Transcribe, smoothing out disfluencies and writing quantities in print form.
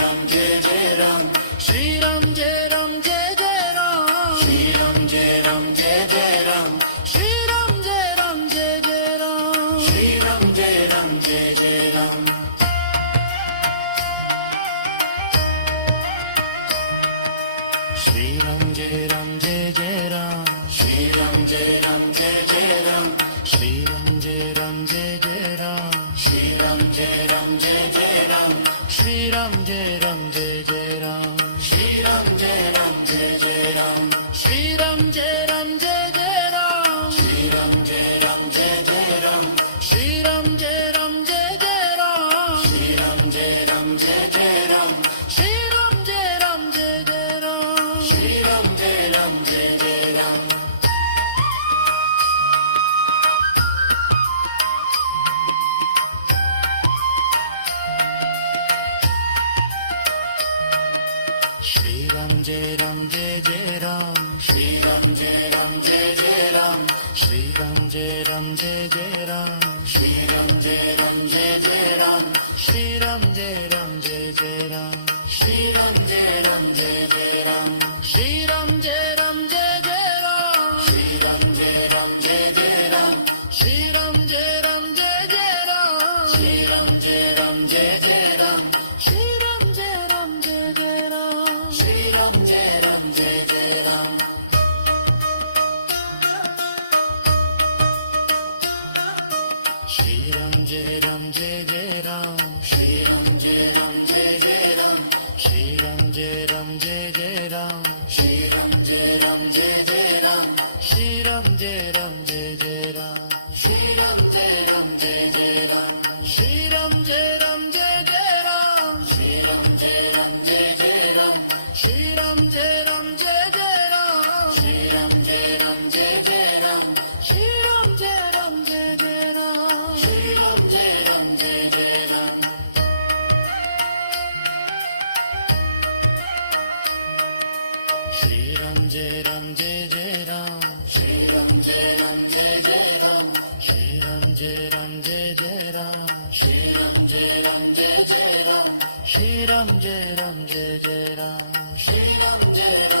Ram, Jai Jai Ram, Shri Ram, Jai Ram, Jai Jai Ram, Shri Ram, Jai Ram, Jai Jai Ram, Shri Ram, Jai Ram, Jai Jai Ram, Shri Ram, Jai Ram, Jai Jai Ram. Shri Ram, Jai Ram, Jai Jai Ram, Shri Ram, Jai Ram, Jai Jai Ram, Shri Ram, Jai Ram, Jai Jai Ram, Shri Ram, Jai Ram, Jai Jai Ram, Shri Ram, Jai Ram, Jai Jai Ram, Shri Ram, Jai Ram, Jai Jai Ram, Shri Ram, Jai Ram, Jai Jai Ram, Shri Ram, Jai Ram, Jai Jai Ram, Shri Ram, Jai Ram, Jai Jai Ram, Shri Ram, Jai Ram, Jai Jai Ram, Shri Ram, Jai Ram, Jai Jai Ram, Shri Ram, Jai Ram, Jai Jai Ram. Shri Ram, Jai Ram, Jai Jai Ram, Shri Ram, Jai Ram, Jai Jai Ram, Shri Ram, Jai Ram, Jai Jai Ram, Shri Ram, Jai Ram, Jai Jai Ram, Shri Ram, Jai Ram, Jai Jai Ram, Shri Ram, Jai Ram, Jai Jai Ram, Shri Ram, Jai Ram, Jai Jai Ram, Shri Ram, Jai Ram, Jai Jai Ram, Shri Ram, Jai Ram, Jai Jai Ram, Shri Ram, Jai Ram, Jai Jai Ram, Shri Ram, Jai Ram, Jai Jai Ram, Shri Ram, Jai Ram, Jai Jai Ram. Shri Ram, Jai Ram, Jai Jai Ram, Shri Ram, Jai Ram, Jai Jai Ram, Shri Ram, Jai Ram, Jai Jai Ram, Shri Ram, Jai Ram, Jai Jai Ram, Shri Ram, Jai Ram, Jai Jai Ram, Shri Ram, Jai Ram, Jai Jai Ram, Shri Ram, Jai Ram, Jai Jai Ram, Shri Ram, Jai Ram, Jai Jai Ram, Shri Ram, Jai Ram, Jai Jai Ram, Shri Ram, Jai Ram, Jai Jai Ram, Shri Ram, Jai Ram, Jai Jai Ram, Shri Ram, Jai Ram, Jai Jai Ram. Shri Ram, Jai Ram, Jai Jai Ram, Shri Ram, Jai Ram, Jai Jai Ram, Shri Ram, Jai Ram, Jai Jai Ram, Shri Ram, Jai Ram, Jai Jai Ram, Shri Ram, Jai Ram, Jai Jai Ram, Shri Ram, Jai